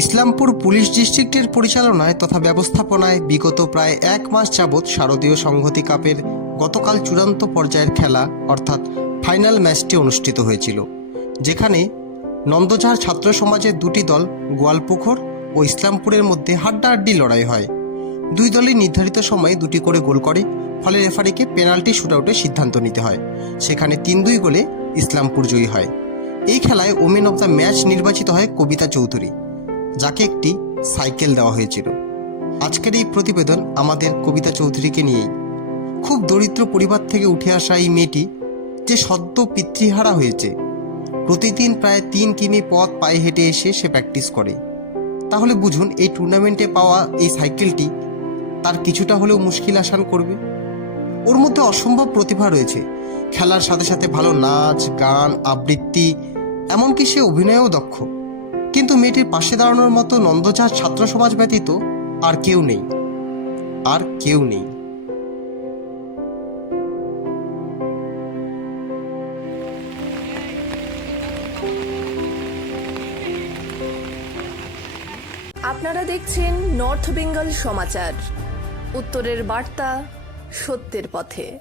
Islampur police ডিস্ট্রিক্টের পরিচালনায় তথা ব্যবস্থাপনায় বিগত প্রায় এক মাস যাবৎ শারদীয় সংহতি কাপের গতকাল চূড়ান্ত পর্যায়ের খেলা, অর্থাৎ ফাইনাল ম্যাচটি অনুষ্ঠিত হয়েছিল, যেখানে নন্দঝাড় ছাত্র সমাজের দুটি দল, গোয়ালপুখর ও ইসলামপুরের মধ্যে হাড্ডাহাড্ডি লড়াই হয়। দুই দলই নির্ধারিত সময়ে দুটি করে গোল করে, ফলে রেফারিকে পেনাল্টি শুটআউটের সিদ্ধান্ত নিতে হয়, সেখানে তিন দুই গোলে ইসলামপুর জয়ী হয়। এই খেলায় ওমেন অব দ্য ম্যাচ নির্বাচিত হয় কবিতা চৌধুরী। যাকে একটি সাইকেল দেওয়া হয়েছিল। আজকের এই প্রতিবেদন আমাদের কবিতা চৌধুরীকে নিয়েই। খুব দরিদ্র পরিবার থেকে উঠে আসা এই মেয়েটি যে সদ্য পিতৃহারা হয়েছে, প্রতিদিন প্রায় তিন কিমি পথ পায়ে হেঁটে এসে সে প্র্যাকটিস করে। তাহলে বুঝুন, এই টুর্নামেন্টে পাওয়া এই সাইকেলটি তার কিছুটা হলেও মুশকিল আসান করবে। ওর মধ্যে অসম্ভব প্রতিভা রয়েছে। খেলার সাথে সাথে ভালো নাচ, গান, আবৃত্তি, এমনকি সে অভিনয়েও দক্ষ। কিন্তু মেয়েটির পাশে দাঁড়ানোর মতো নন্দঝাড় ছাত্র সমাজ ব্যতীত আর কেউ নেই। আর কেউ নেই। আপনারা দেখছেন নর্থ বেঙ্গল সমাচার। উত্তরের বার্তা সত্যের পথে।